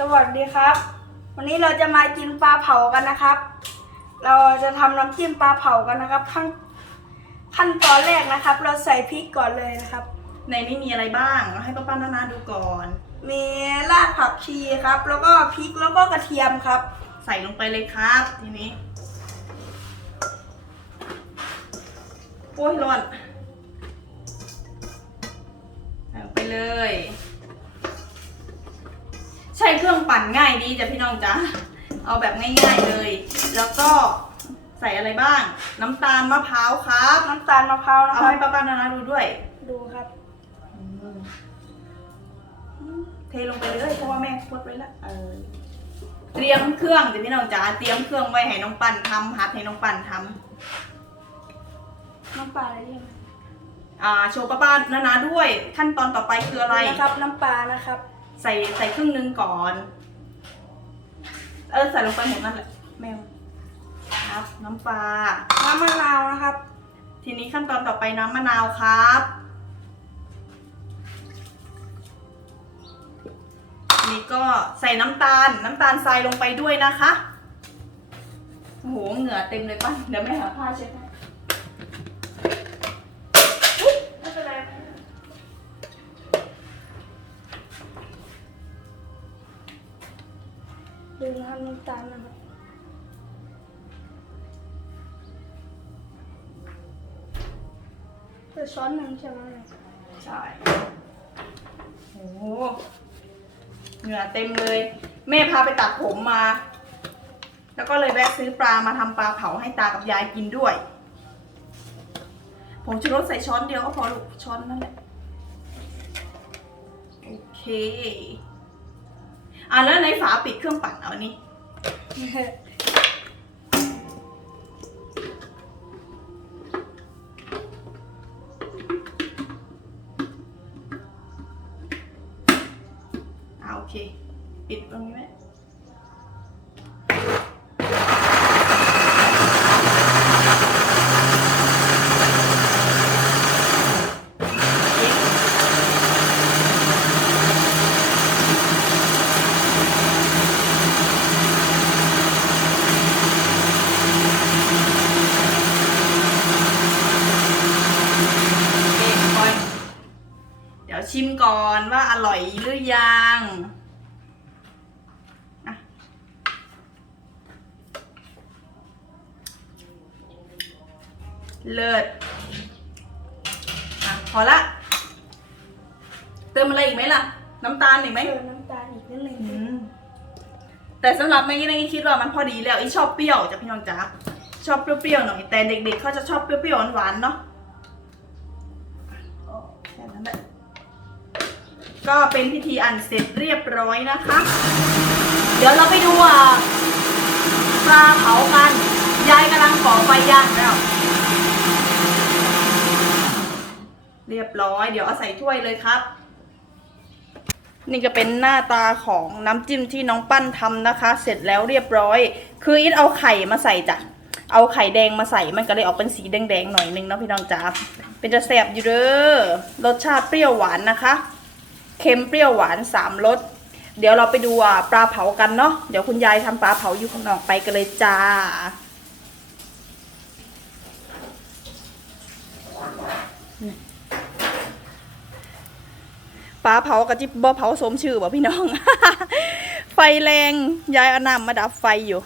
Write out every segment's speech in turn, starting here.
สวัสดีครับ วันนี้เราจะมากินปลาเผากันนะครับ เราจะทำน้ำจิ้มปลาเผากันนะครับ ขั้นขั้นตอนแรกนะครับ เราใส่พริกก่อนเลยนะครับ ในนี้มีอะไรบ้างเอาให้ป้าป้านานาดูก่อน มีรากผักชีครับ แล้วก็พริกแล้วก็กระเทียมครับ ใส่ลงไปเลยครับทีนี้โอ้ยร้อนใส่ลงไปเลย ใช้เครื่องปั่นง่ายดีจ้ะพี่น้องจ๊ะเอาแบบง่ายๆเลย แล้วก็ใส่อะไรบ้าง น้ำตาลมะพร้าวครับ น้ำตาลมะพร้าวนะเอาครับให้ป้าป้านานาดูด้วย ดูครับ เทลงไปเลยเพราะว่าแม่พดไว้แล้วเออเตรียมเครื่องจ้ะพี่น้องจ๋าเตรียมเครื่องไว้ให้น้องปั่นทำหัดให้น้องปั่นทน้ำปลาอะไรเนี่ยำอ่าโชว์ป้าป้านานาด้วย ขั้นตอนต่อไปคืออะไร นะครับ น้ำปลานะครับ ใส่ใส่ครึ่งหนึงก่อน เออใส่ลงไปหมดนั่นแหละแมวครับ น้ำปลาน้ำมะนาวนะครับ ทีนี้ขั้นตอนต่อไปน้ำมะนาวครับ นี่ก็ใส่น้ำตาลน้ำตาลทรายลงไปด้วยนะคะโอ้โหเหงื่อเต็มเลยป่ะเดี๋ยวแม่หาผ้าเช็ดให้ ดูนะครับน้ำตาลนะครับเพื่อช้อนหนึ่งใช่ไหมใช่โอ้โหเหงื่อเต็มเลย แม่พาไปตัดผมมา แล้วก็เลยแวะซื้อปลามาทำปลาเผาให้ตากับยายกินด้วย ผมชูรสใส่ช้อนเดียวก็พอลูกช้อนนั่นแหละ โอเค อะแล้วในฝาปิดเครื่องปั่นเอาอันนี้ อ่าโอเค ปิดตรงนี้ไหมโอเคคอยเดี๋ยวชิมก่อนว่าอ ร่อยหรือยังอะเลิศอะพอละ เติมอะไรอีกไหมล่ะ น้ำตาลอีกไหม เติมน้ำตาลอีกนิดนึงอืมแต่สำหรับแม่ยี่นางคิดว่ามันพอดีแล้วอีชอบเปรี้ยวจ้ะพี่น้องจ๋าชอบเปรี้ยวๆหน่อยแต่เด็กๆเขาจะชอบเปรี้ยวๆหวานๆเนาะ ก็เป็นพิธีอันเสร็จเรียบร้อยนะคะ เดี๋ยวเราไปดูอะปลาเผากันยายกำลังก่อไฟย่างแล้ว เรียบร้อย เดี๋ยวเอาใส่ถ้วยเลยครับ นี่ก็เป็นหน้าตาของน้ำจิ้มที่น้องปั้นทำนะคะ เสร็จแล้วเรียบร้อย คืออิทเอาไข่มาใส่จ้ะเอาไข่แดงมาใส่มันก็เลยออกเป็นสีแดงๆหน่อยนึงเนาะพี่น้องจ๋าเป็นจะแสบอยู่เด้อรสชาติเปรี้ยวหวานนะคะ ค็มเปรี้ยวหวานสามรสเดี๋ยวเราไปดูอะปลาเผากันเนาะเดี๋ยวคุณยายทำปลาเผาอยู่ข้างนอกไปกันเลยจ้าปลาเผากะจิบ่เผาสมชื่อบ่พี่น้อง ไฟแรงยายอน้ำมาดับไฟอยู่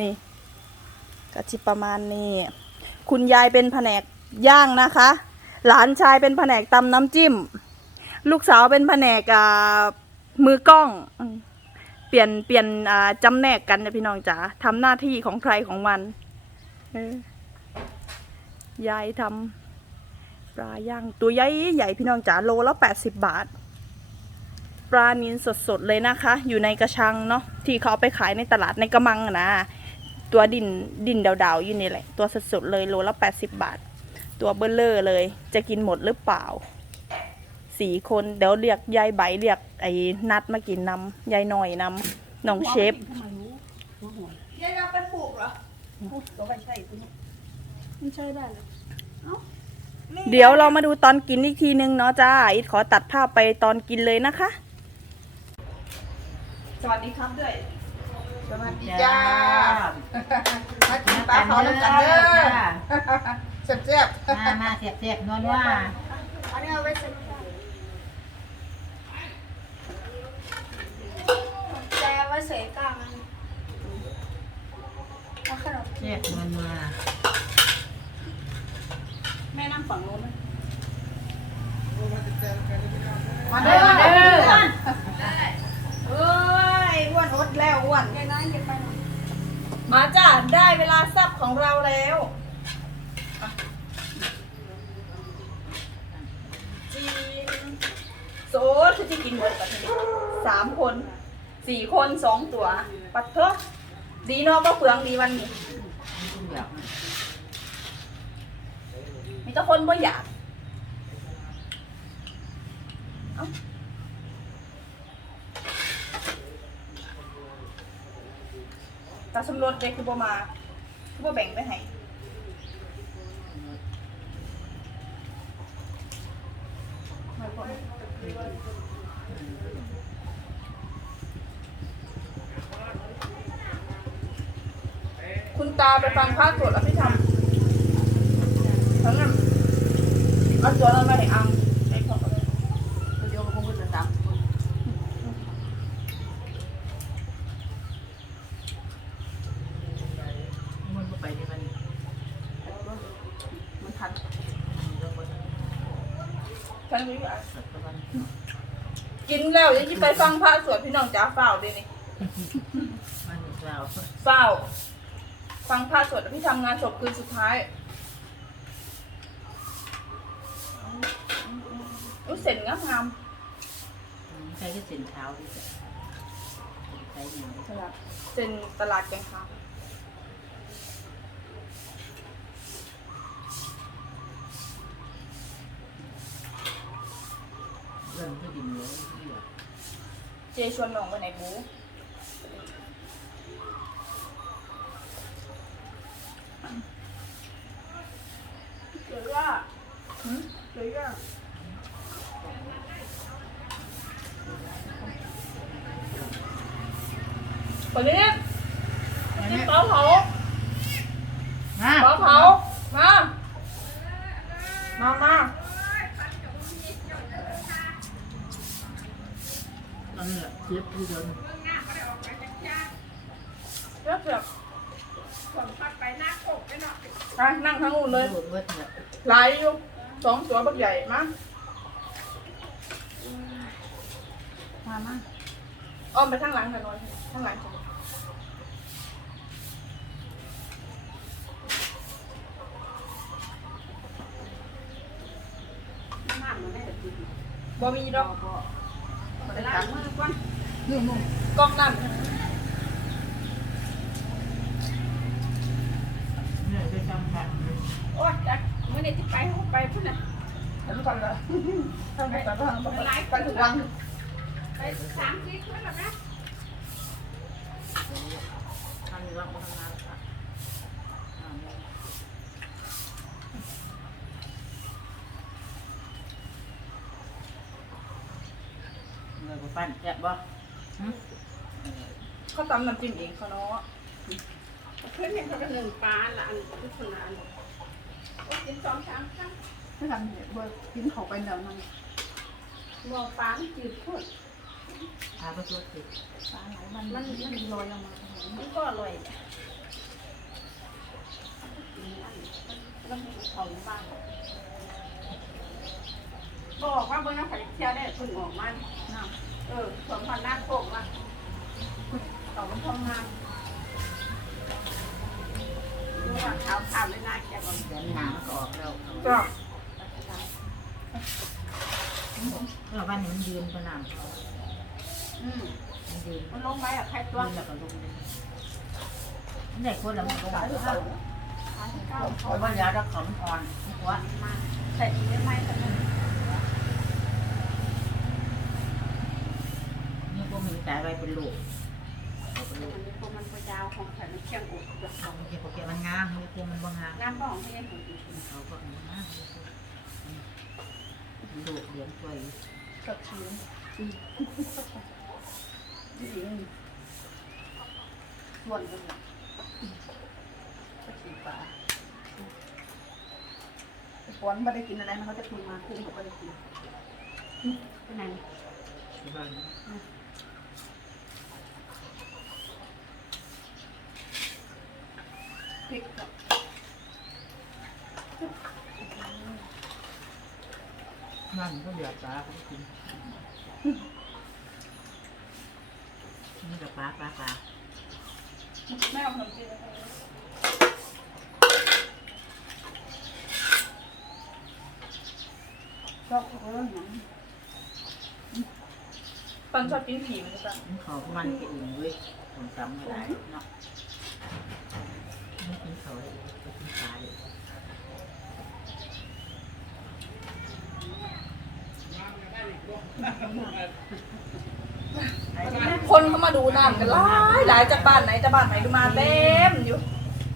นี่กะจิประมาณนี้ คุณยายเป็นแผนกย่างนะคะ หลานชายเป็นแผนกตำน้ำจิ้ม ลูกสาวเป็นแผนกมือกล้อง เปลี่ยนเปลี่ยนจำแนกกันนะพี่น้องจ๋าทำหน้าที่ของใครของมันยายทำปลาย่างตัวใหญ่ใหญ่พี่น้องจ๋าโลละแปดสิบบาท ปลานินสดๆเลยนะคะ อยู่ในกระชังเนาะที่เขาไปขายในตลาดในกระมังนะตัวดินดินดาวๆอยู่นี่แหละ ตัวสดๆเลยโลละแปดสิบบาท ตัวเบลเลอร์เลย จะกินหมดหรือเปล่า สี่คนเดี๋ยวเรียกยายใบเรียกไอ้นัดมากินนำยายหน่อยนำน้องเชฟยายเอาไปปลูกเหรอก็ไม่ใช่ไม่ใช่ได้เหรอเอ้านี่เดี๋ยวเรามาดูตอนกินอีกทีนึงเนาะจ้าอิดขอตัดภาพไปตอนกินเลยนะคะ สวัสดีครับด้วยสวัสดีจ้ามากินปลาเผาน้ำกันเด้อแซ่บมามาเสียบเสียบนวลว่าอันนี้เอาไว้ ใส่แจไว้ใส่กลางอันนี้เอาขนมเสียบนวลว่าแม่นั่งฝั่งโน้นไหมๆมาเด้อมาเด้อเอ้ยอ้วนอดแล้วอ้วนเดี๋ยวนะเดี๋ยวไปหน่อยมาจ้าได้เวลาซับของเราแล้วอะจีนโซดคือจะกินหมดแบบนี้สามคน สี่คนสองตัว ปัดเถอะดีเนาะก็เปลืองดีวันนี้มีแต่คนบ่อยากเอาตาสำรวจเด็กคือบ่มาคือบ่แบ่งไปให้ไม่พอคุณ ตาไปฟังพระสวดอภิธรรมทั้งนั้นเอาตัวนั้นมาให้อังให้เขาเอาเลยเดี๋ยวก็คงจะตับมันไปที่มันมันทันแล้วก็ทันวิวาสักตะวันกินแล้วยังจะไปฟังพระสวดพี่น้องจ้าเฝ้าเดี๋ยนี้มันเราเฝ้า ฟังพระสวดพี่ทำงานศพคืนสุดท้ายอุ้ยเสร็จงามงามใช้ก็เส้นเท้าดิใช้หนึ่งขนาดเซ็นตลาดแกงคาเรื่องที่ดินเลยที่เหลือเจชวนน้องไปไหนบู เหลือว่าหืมเหลือว่าคนนี้กินเปล ไปนั่งทั้งนู่นเลยโดดเบิดเนี่ยไหลายอยู่สองตัวบักใหญ่มามามาอ้อมไปข้างหลังกันหน่อยข้างหลังจ้ะน้ำมันไม่ได้กินบ่มีดอกไปล้างมือก่อนนี่นี่กล้องนั่น เนี่ยไปทำผัด โอ๊ยจักเมื่อไหร่ที่ไปเขาไปพุ่นน่ะทำกันเลยทำกันทำกันไปถึงวันไปสามสี่คนแล้วนะทำรักมาทำงานค่ะเลยก็ปั้นแซ่บบ่เขาตำน้ำจิ้มเองเขาเนาะเพื่อนเนี่ยเขาเป็นหนึ่งปลาละอันทุกคนละอันโอ๊ย กินสองสามครั้งไม่ทำเนี่ยบ่กินเข้าไปแล้วนั่นมองปลามันจืดพูดพาไปตัวติดปลาไหลมันมันมันลอยลงมามันก็อร่อยกินอันแล้วมันของบ้านบอกว่าเมื่อน้ำไผ่เที่ยวได้เพิ่งออกมาน้ำเออสวนพันหน้าโคกมาต่อมันทำงาน ดูว่าขาวขาวไม่น่าแก่บ้างเดี๋ยวหนามันก็ออกแล้วก็เมื่อวันนี้มันยืนประนามเขาอืมมันยืนมันลงไปอะใครตัตัววแล้วก็ลงเลยมันได้คนละมันลงขายไปที่ว่าเก่าขายที่เก่าเพราะว่ายาดักของอ่อนหัวมาใส่อีกได้ไหมแต่มันนี่พวกมีแต่อะไรเป็นลูกเป็นลูกมันพวก มันพยาวของใส่มันเคียงอกแบบของเกี่ยวกับมันงามเกี่ยวมันบ่งามน้ำบ่องที่ยังอยู่เขาก็งามลูกเลี้ยงตัวกระเทียมส่วนกันก็ขี่ปลาปอนไม่ได้กินอะไรมันเขาจะคุยมาคุ้มเขาไม่ได้กินเป็นไงที่บ้าน พริกกับ บ้านก็เดือดปลาเขากินนี่กับปลาปลาปลาแม่เอาขนมจีนมาให้ชอบเขาเรื่องหนังปันชอบกินผีมันจะเขามันกินเว้ยผมจำไม่ได้เนาะไม่กินเขาเลยกินปลาเลย คนเข้ามาดูน้ำกันหลายหลายจากบ้านไหนจากบ้านไหนดูมาเต็มอยู่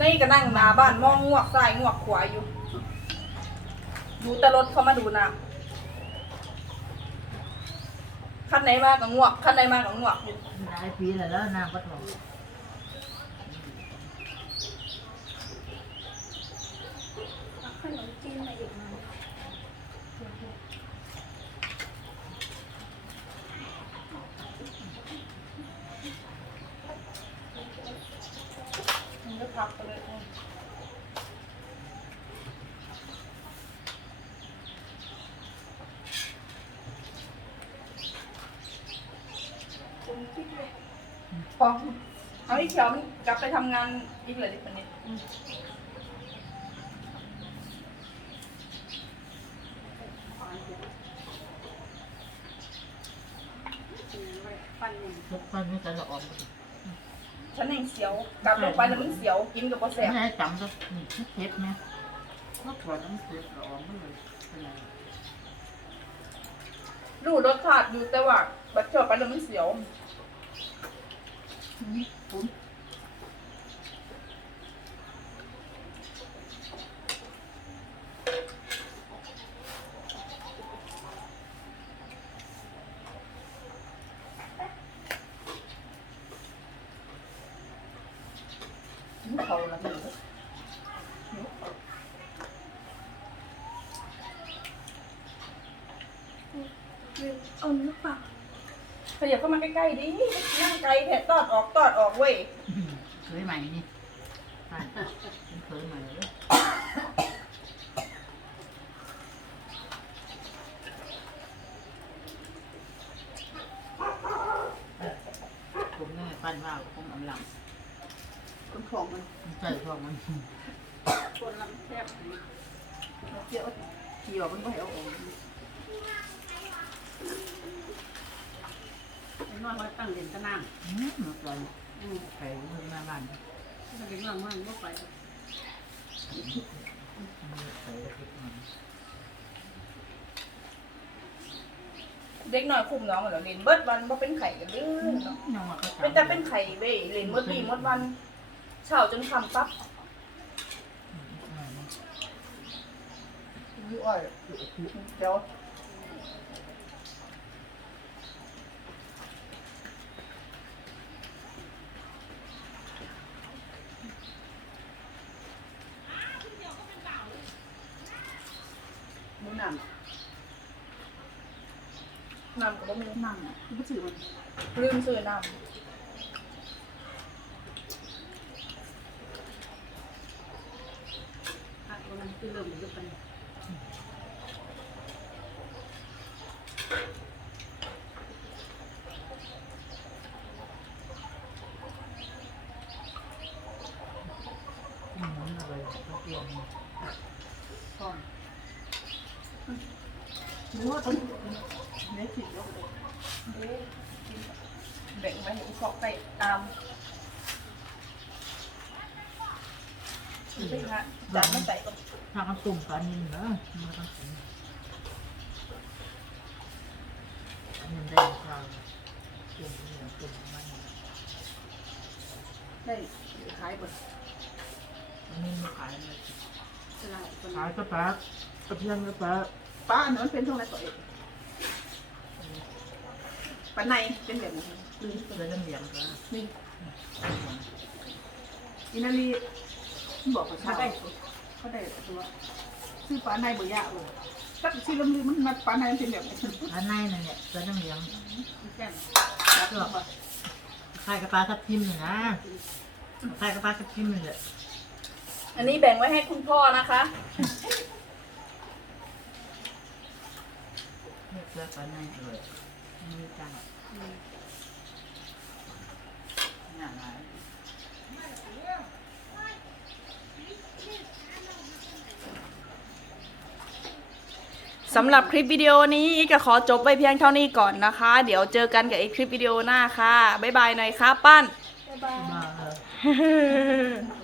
นี่ก็นั่งหน้าบ้านมองงวกซ้ายงวกขวาอยู่ ดูแต่รถเขามาดูน้ำคันไหนมากับงวกคันไหนมากับงวกอยู่ หลายปีแล้วแล้วน้ำก็ทอง ขนมจีนมาอีกนะ มันก็พักไปเลย ผมคิดเลย พอเอาที่เขียวมันกลับไปทำงานอีกเลยดิคนนี้ปั้นหนึ่งทุกคนไม่จะละออมฉันเองเสียวกลับลงไปแล้วมันเสียวกินกับปลาแสไม่บได้จำก็นี่เทปไหมก็ปวดต้องเทปละออมไม่เลยเป็นไรรูดรสขาดอยู่แต่ว่าบัดเจอไปแล้วมันเสียว ปุ๋นเขาละมัน ลืมเอาหรือเปล่า ขยับเข้ามา ใกล้ๆดินั่งไกลแผลตอดออกตอดออกเว้ยเคยใหม่นี่ใช่เป็นเคยใหม่เลยผมแม่ปั้นว่าผมอำลังคนของมันใส่ช่องมันคนลำแซ่บเราเกี่ยวเกี่ยวมันก็ให้เอาออก อนไว้ตั้งเด่นตะนางอืมมดเลยอืมไข่เพิ่งมาบ้านถ้าเป็นนอนมันก็ไปไข่ก็ติดมันเด็กหน่อยคุมน้องเหรอเล่นเบิดวันบ่เป็นไข่กันลื่นเนาะยังว่าก็เป็นแต่เป็นไข่เว้ยเล่นหมดวีหมดวันเช้าจนค่ำปั๊บวิอ้อยเดี๋ยว นำน้ำก็บ่มีนั่งคือไม่ถือมันลืมซื้อน้อะมันคือเริ่มจะเป็นอืมอะไรก็เตรียมก่อน หรือว่าต้องเนื้อผิดแล้วำเอ๊ะแบ่งไว้ให้อีกฟอกไปตามไปหาจานไม่ใส่ก็ถ้าเขาตุ่มปลานิ่มเนอะมันต้งกินมันได้ข้าวตุ่มเหนียวตุ่มมันได้ขายหมดอันนี้ไม่ขายเลยขายก็แปลา กกระเทียมก็ปลาป้าอันนั้นเป็นเท่าไหร่ตัวเองปันในเป็นแบบนี้ลืมเลยเรื่องเหลี่ยมก็นี่อินาลีบอกเขาเขาได้เขาได้ตัวชื่อปลาในบุญยะเลยก็ชื่อลำลือมันมาปลาในเป็นแบบนี้อันในนั่นเนี่ยเรื่องเหลี่ยมแก้มคล้ายกับปลาทับทิมเลยนะคล้ายกับปลาทับทิมเลยอันนี้แบ่งไว้ให้คุณพ่อนะคะ เรียกเพื่อปลาในเลยมีจังน่ารักสำหรับคลิปวิดีโอนี้ก็ขอจบไปเพียงเท่านี้ก่อนนะคะ เดี๋ยวเจอกันกับอีกคลิปวิดีโอหน้าค่ะ บ๊ายบายหน่อยครับปั้น บ๊ายบายบ้าเออ